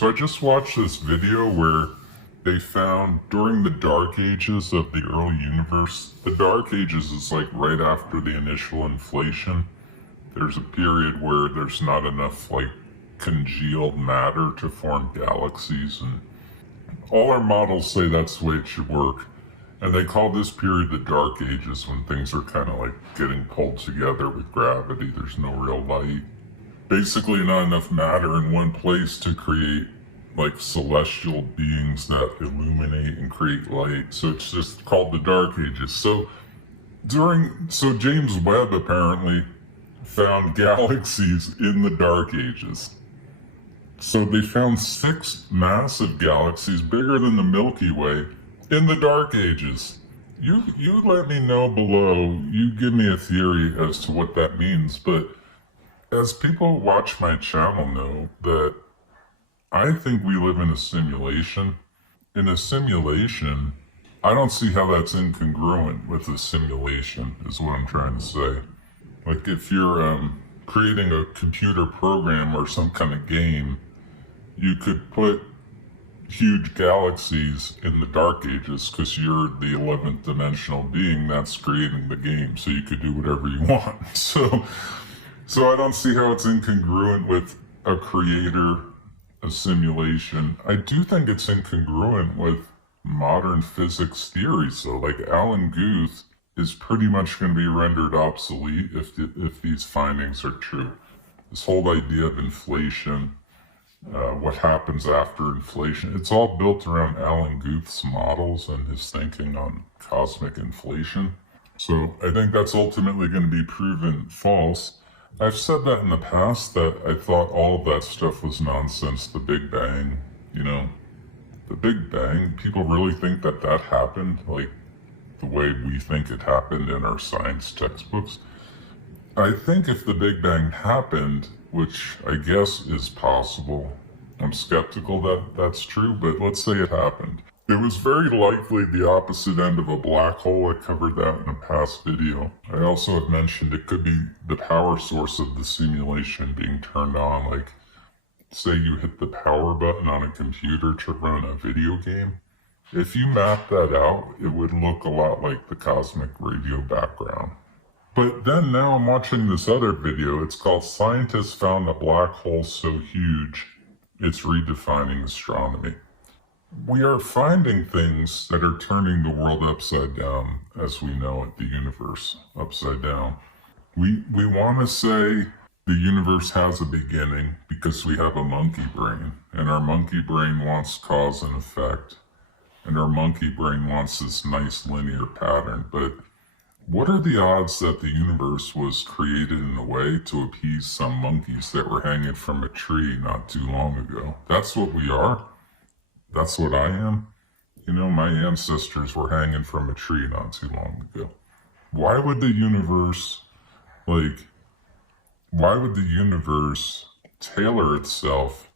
So I just watched this video where they found during the dark ages of the early universe, the dark ages is like right after the initial inflation. There's a period where there's not enough like congealed matter to form galaxies, and all our models say that's the way it should work. And they call this period the dark ages, when things are kind of like getting pulled together with gravity. There's no real light. Basically not enough matter in one place to create like celestial beings that illuminate and create light. So it's just called the dark ages. So James Webb apparently found galaxies in the dark ages. So they found 6 massive galaxies bigger than the Milky Way in the dark ages. You let me know below. You give me a theory as to what that means. But as people who watch my channel know, that I think we live in a simulation. In a simulation, I don't see how that's incongruent with a simulation, is what I'm trying to say. Like if you're creating a computer program or some kind of game, you could put huge galaxies in the dark ages because you're the 11th dimensional being that's creating the game, so you could do whatever you want. So I don't see how it's incongruent with a creator, a simulation. I do think it's incongruent with modern physics theories. So like Alan Guth is pretty much going to be rendered obsolete if these findings are true. This whole idea of inflation, what happens after inflation, it's all built around Alan Guth's models and his thinking on cosmic inflation. So I think that's ultimately going to be proven false. I've said that in the past, that I thought all of that stuff was nonsense. The Big Bang, the Big Bang, people really think that happened like the way we think it happened in our science textbooks. I think if the Big Bang happened, which I guess is possible, I'm skeptical that that's true, but let's say it happened. It was very likely the opposite end of a black hole. I covered that in a past video. I also have mentioned it could be the power source of the simulation being turned on. Like, say you hit the power button on a computer to run a video game. If you map that out, it would look a lot like the cosmic radio background. But then now I'm watching this other video. It's called "Scientists Found a Black Hole So Huge It's Redefining Astronomy." We are finding things that are turning the world upside down as we know it, the universe upside down. We want to say the universe has a beginning because we have a monkey brain, and our monkey brain wants cause and effect, and our monkey brain wants this nice linear pattern. But what are the odds that the universe was created in a way to appease some monkeys that were hanging from a tree not too long ago? That's what we are. That's what I am. My ancestors were hanging from a tree not too long ago. Why would the universe tailor itself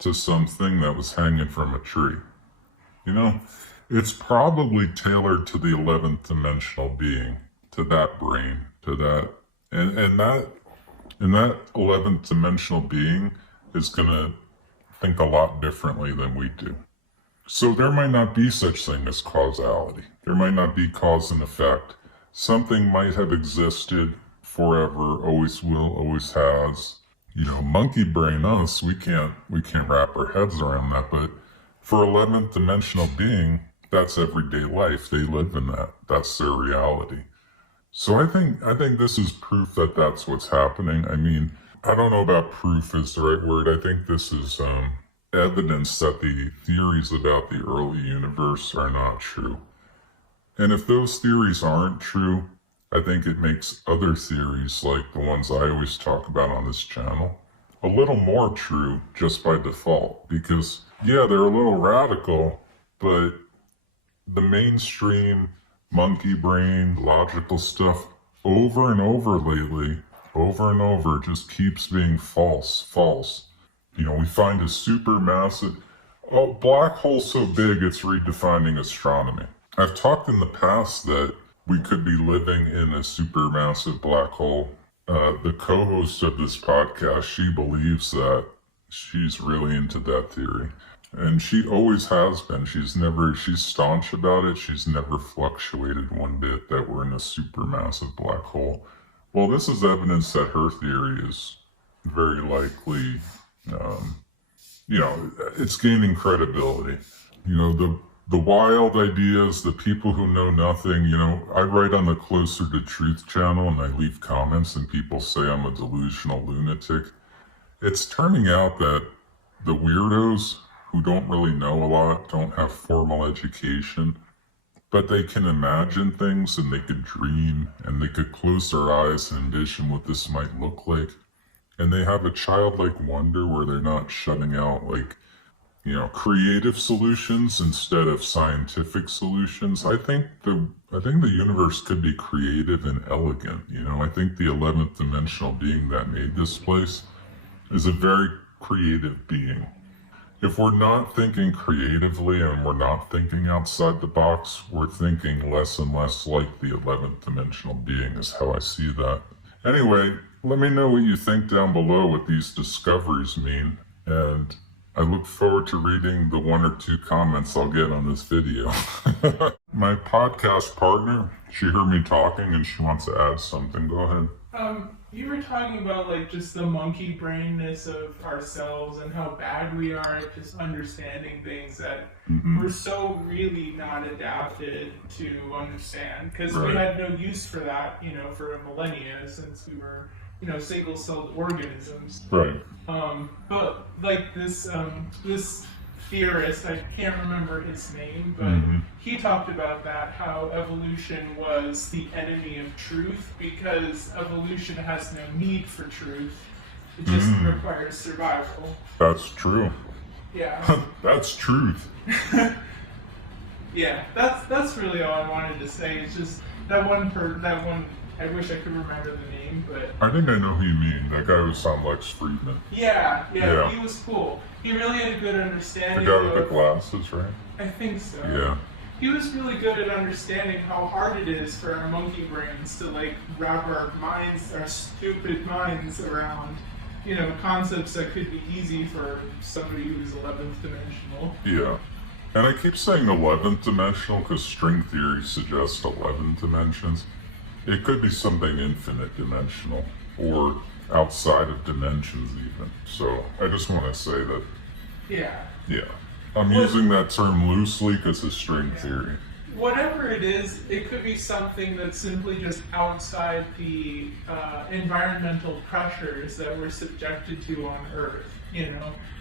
to something that was hanging from a tree? It's probably tailored to the 11th dimensional being, to that brain, to that, and that 11th dimensional being is gonna think a lot differently than we do. So there might not be such thing as causality. There might not be cause and effect. Something might have existed forever, always will, always has. Monkey brain us, we can't wrap our heads around that. But for 11th dimensional being, that's everyday life. They live in that. That's their reality. So I think this is proof that that's what's happening. I mean, I don't know about proof is the right word. I think this is evidence that the theories about the early universe are not true. And if those theories aren't true, I think it makes other theories, like the ones I always talk about on this channel, a little more true just by default. Because, yeah, they're a little radical, but the mainstream monkey brain logical stuff over and over lately, just keeps being false. We find a supermassive black hole so big it's redefining astronomy. I've talked in the past that we could be living in a supermassive black hole. The co-host of this podcast, she believes that. she's really into that theory. And she always has been. She's staunch about it. She's never fluctuated one bit that we're in a supermassive black hole. Well, this is evidence that her theory is very likely, it's gaining credibility. The wild ideas, the people who know nothing, I write on the Closer to Truth channel and I leave comments and people say I'm a delusional lunatic. It's turning out that the weirdos who don't really know a lot, don't have formal education, but they can imagine things and they could dream and they could close their eyes and envision what this might look like. And they have a childlike wonder where they're not shutting out creative solutions instead of scientific solutions. I think the universe could be creative and elegant. I think the 11th dimensional being that made this place is a very creative being. If we're not thinking creatively and we're not thinking outside the box, we're thinking less and less like the 11th dimensional being is how I see that. Anyway, let me know what you think down below what these discoveries mean, and I look forward to reading the 1 or 2 comments I'll get on this video. My podcast partner, she heard me talking and she wants to add something. Go ahead. You were talking about just the monkey brainness of ourselves and how bad we are at just understanding things that we're so really not adapted to understand, because we had no use for that, for a millennia since we were, single-celled organisms. Right. But this theorist, I can't remember his name, but he talked about that, how evolution was the enemy of truth because evolution has no need for truth. It just requires survival. That's true. Yeah. That's truth. Yeah, that's really all I wanted to say. It's just that one, I wish I could remember the name, but... I think I know who you mean. That guy was on Lex Friedman. Yeah, he was cool. He really had a good understanding. The guy with the glasses, right? I think so. Yeah. He was really good at understanding how hard it is for our monkey brains to wrap our stupid minds around, concepts that could be easy for somebody who's 11th dimensional. Yeah. And I keep saying 11th dimensional because string theory suggests 11 dimensions. It could be something infinite dimensional or outside of dimensions even. So I just want to say that. Yeah. Yeah. I'm using that term loosely because it's string theory. Whatever it is, it could be something that's simply just outside the environmental pressures that we're subjected to on Earth.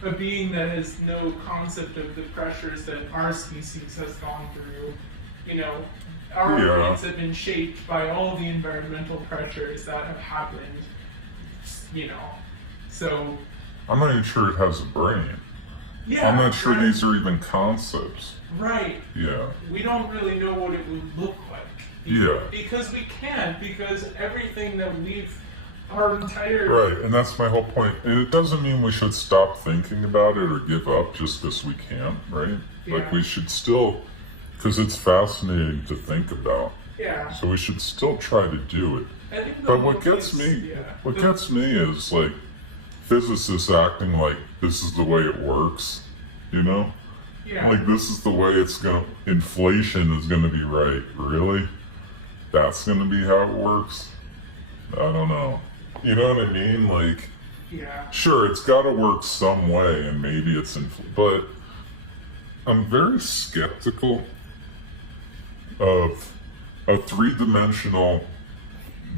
A being that has no concept of the pressures that our species has gone through. Our brains have been shaped by all the environmental pressures that have happened. So... I'm not even sure it has a brain. Yeah, I'm not sure these are even concepts. Right. Yeah. We don't really know what it would look like. Yeah. Because we can't, because everything that our entire... Right, and that's my whole point. And it doesn't mean we should stop thinking about it or give up just because we can't, right? Yeah. We should still, because it's fascinating to think about. Yeah. So we should still try to do it. I think but what gets me is physicists acting like this is the way it works, Yeah. Like this is the way inflation is gonna be right. Really? That's gonna be how it works? I don't know. You know what I mean? Sure, it's gotta work some way and maybe it's but I'm very skeptical of a 3-dimensional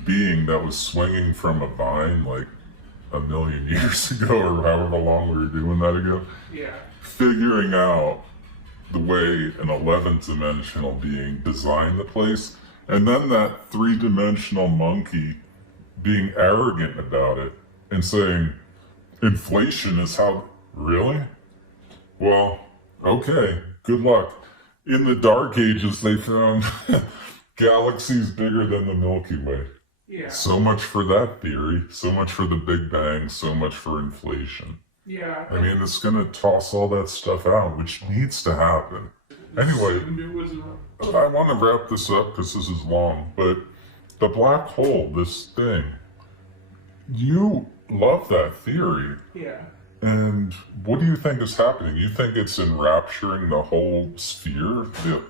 being that was swinging from a vine 1 million years ago or however long we were doing that ago. Yeah. Figuring out the way an 11th dimensional being designed the place, and then that 3-dimensional monkey being arrogant about it and saying inflation is how... Really? Well, okay, good luck. In the Dark Ages they found galaxies bigger than the Milky Way. Yeah. So much for that theory, so much for the Big Bang, so much for inflation. Yeah. I mean, it's going to toss all that stuff out, which needs to happen. Anyway, I want to wrap this up because this is long, but the black hole, this thing, you love that theory. Yeah. And what do you think is happening? You think it's enrapturing the whole sphere?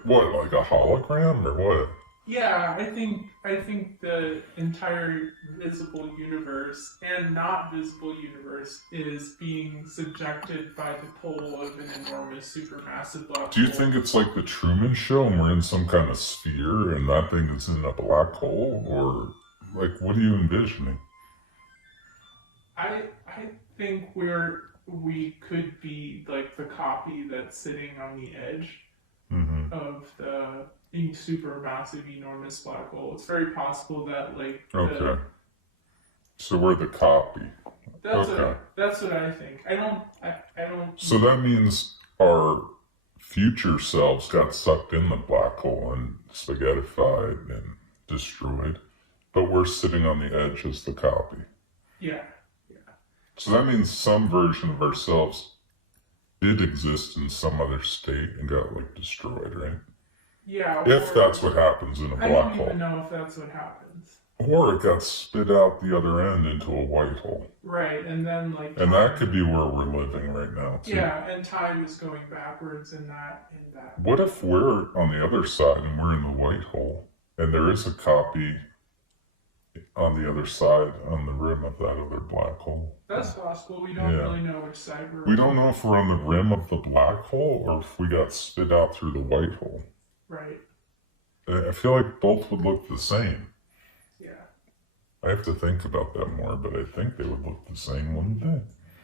What, like a hologram or what? Yeah, I think the entire visible universe and not visible universe is being subjected by the pull of an enormous supermassive black hole. Do you think it's like the Truman Show and we're in some kind of sphere and that thing is in a black hole? Or, like, what are you envisioning? I think we could be like the copy that's sitting on the edge of the supermassive, enormous black hole. It's very possible that Okay. So we're the copy. That's Okay. that's what I think. I don't. So that means our future selves got sucked in the black hole and spaghettified and destroyed, but we're sitting on the edge as the copy. Yeah. So that means some version of ourselves did exist in some other state and got like destroyed, right? Yeah. If that's what happens in a I black don't hole. even know if that's what happens. Or it got spit out the other end into a white hole. Right, and then And that could be where we're living right now, too. Yeah, and time is going backwards in that. What if we're on the other side and we're in the white hole, and there is a copy on the other side, on the rim of that other black hole? That's possible. We don't really know which side we're on. We don't know if we're on the rim of the black hole or if we got spit out through the white hole. Right. I feel like both would look the same. Yeah. I have to think about that more, but I think they would look the same, wouldn't they?